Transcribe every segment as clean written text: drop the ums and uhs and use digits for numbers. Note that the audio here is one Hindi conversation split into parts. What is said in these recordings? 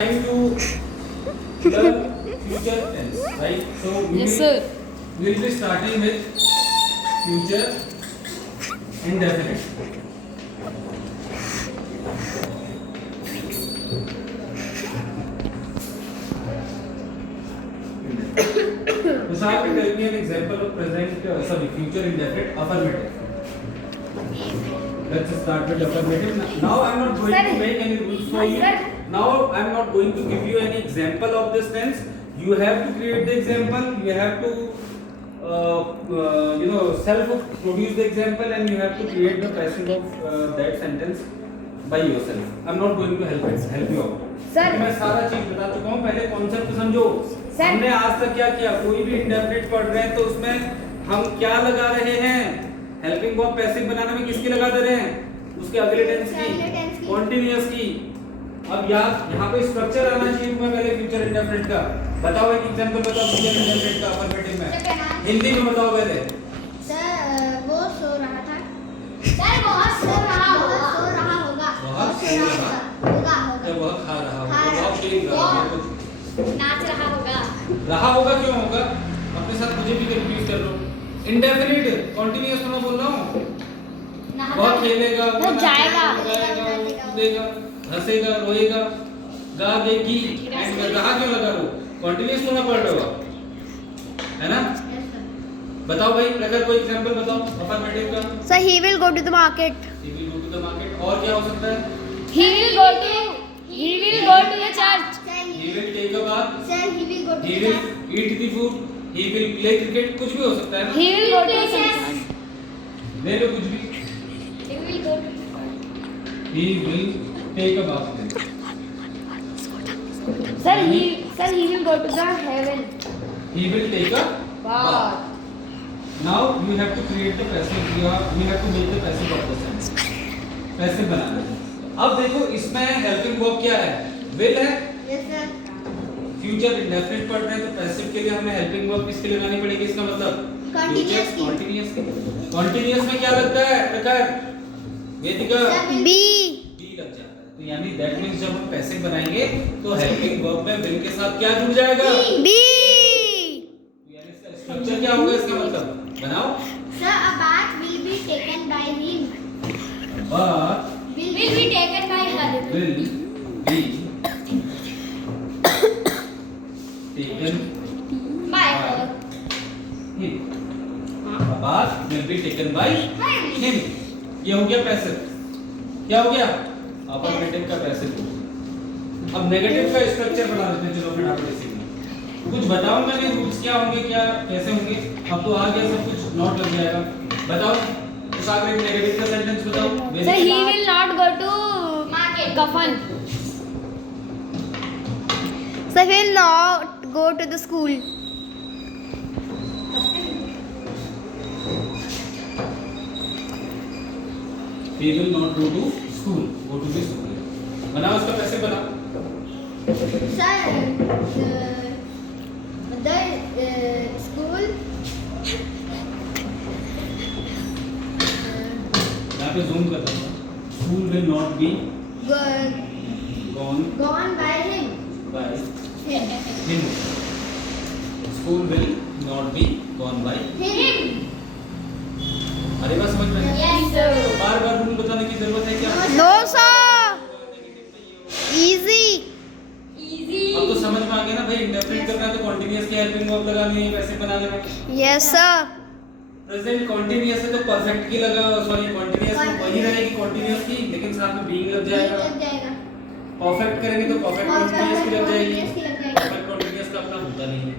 Trying to learn future tense, right? So we'll be starting with future indefinite. Vishal will tell me an example of future indefinite affirmative. Let's start with affirmative. Now I'm not going to make any rules for you. Now I'm not going to give you any example of this tense. You have to create the example. You have to self-produce the example, and you have to create the passage of that sentence by yourself. I'm not going to help you out. Sir मैं सारा चीज बता चुका हूँ. पहले कॉन्सेप्ट समझो. हमने आज तक क्या किया? कोई भी इंडेफिनिट पढ़ रहे हैं तो उसमें हम क्या लगा रहे हैं? हेल्पिंग वर्ब पैसिव बनाने में किसकी लगा दे रहे हैं? उसके अगले टेंस की, कॉन्टिन्यूअस की. अब यहाँ पे स्ट्रक्चर आना चाहिए तुम्हें पहले फ्यूचर इंडेफिनिट का. बताओ एक एग्जांपल बताओ फ्यूचर इंडेफिनिट का अफर्मेटिव में. हिंदी में बताओ पहले. सर वो सो रहा था. सर बहुत सो रहा होगा. बहुत सो रहा होगा. बहुत खा रहा होगा. बहुत खेल रहा होगा. नाच रहा होगा क्यों होगा? अपने साथ मुझे भी कंफ्यूज कर लो. इंडेफिनिट कॉन्टिन्यूअस होना बोल रहा हूँ. बहुत खेलेगा, जाएगा, कूदेगा, हंसेगा, रोएगा, गाएगी. एंड में रहा क्यों लगा लो? कॉन्टिन्यूअस होना पड़ रहा होगा, है ना? बताओ भाई, अगर कोई एग्जांपल बताओ अफर्मेटिव का. Sir, he will go to the market. He will go to the market. और क्या हो सकता है? He will go to the church. He will take a bath. Sir, he will go to He will eat the food. He will play cricket. कुछ भी हो सकता है ना? He will go to the church. ले लो कुछ भी. He will go to He will take a bath. Sir, he will go to the heaven. He will take a bath. Now you have to create the passive. We have to make the passive of the sentence. Passive बनाना है. अब देखो इसमें हेल्पिंग वर्ब क्या है? Will है. Yes sir. फ्यूचर इंडेफिनिट पढ़ रहे हैं तो पैसिव के लिए हमें हेल्पिंग वर्ब किसकी लगानी पड़ेगी? इसका मतलब Continuous की. कॉन्टिन्यूअस में क्या लगता है प्रकार? वेदिका B. बी लग जाता है. तो यानी दैट मींस जब हम पैसिव बनाएंगे तो हेल्पिंग वर्ब में विल के साथ क्या जुड़ जाएगा? B. यानी इसका स्ट्रक्चर क्या होगा? इसका मतलब बनाओ. Sir, a bath will be taken by him. But Will be taken by her. will be taken By her. him. A bath will be taken by him. ये हो गया पैसिव. क्या हो गया? अफर्मेटिव का पैसिव. अब नेगेटिव का स्ट्रक्चर बना देते हैं. चलो फटाफट से कुछ बताऊंगा नहीं. रूल्स क्या होंगे, क्या कैसे होंगे. अब तो आ गया सब कुछ, नोट लग जाएगा. बताओ उस आगे नेगेटिव का सेंटेंस बताओ. Sir, he will not go to Market. Kafan. Sir, he will not go to the school. He will not go to school. Go to the school. बनाओ उसका पैसे बनाओ. Sir, the school. यहाँ पे जूम करता हूँ. School will not be gone Gone by him. by Him. him. School will not be gone by. Him. अरे बात समझ में? Yes sir. बार बार रूल बताने की जरूरत है क्या? No, sir. Easy. अब तो समझ में आ गया ना भाई. इंडेफिनिट करना है तो कॉन्टिन्यूअस की हेल्पिंग वर्ब लगानी है पैसे बनाने में. Yes, sir. प्रेजेंट कॉन्टिन्यूअस है तो परफेक्ट की लगा. सॉरी कॉन्टिन्यूअस में वही रहेगी कॉन्टिन्यूअस की, लेकिन साथ में बीइंग लग जाएगा. लग जाएगा. परफेक्ट करेंगे तो परफेक्ट कॉन्टिन्यूअस की लग जाएगी. Continuous की लग जाएगी. परफेक्ट कॉन्टिन्यूअस का अपना होता नहीं है.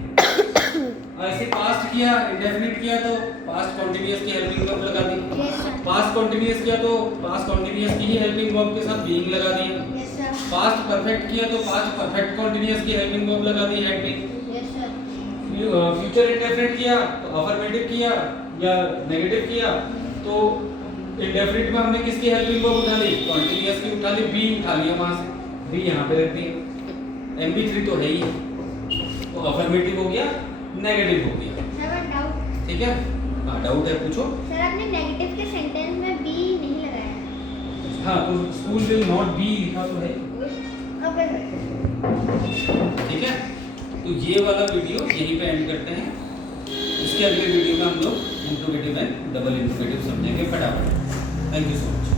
ऐसे पास्ट किया, इंडेफिनिट किया तो पास्ट कॉन्टिन्यूअस की हेल्पिंग वर्ब लगा दी. Yes sir. पास्ट कॉन्टिन्यूअस किया तो पास्ट कॉन्टिन्यूअस की ही हेल्पिंग वर्ब के साथ बीइंग लगा दी. Yes sir. पास्ट परफेक्ट किया तो पास्ट परफेक्ट कॉन्टिन्यूअस की हेल्पिंग वर्ब लगा दी had been. Yes sir. Future indefinite किया तो अफर्मेटिव किया या नेगेटिव किया तो इंडेफिनिट में हमने किसकी हेल्पिंग वर्ब उठा ली? कॉन्टिन्यूअस की उठा ली. बी उठा लिया वहां से. बी यहाँ पे रख दी. MB3 तो है ही. तो अफर्मेटिव हो गया, नेगेटिव हो गया. Sir, one doubt. ठीक है. हाँ डाउट है पूछो. सर आपने नेगेटिव के सेंटेंस में बी नहीं लगाया. हाँ तो स्कूल विल नॉट बी लिखा तो है. ओके तो ये वाला वीडियो यहीं पे एंड करते हैं। इसके अगले वीडियो में हम लोग इंट्रोगेटिव एंड डबल इंट्रोगेटिव समझेंगे फटाफट। Thank you so much.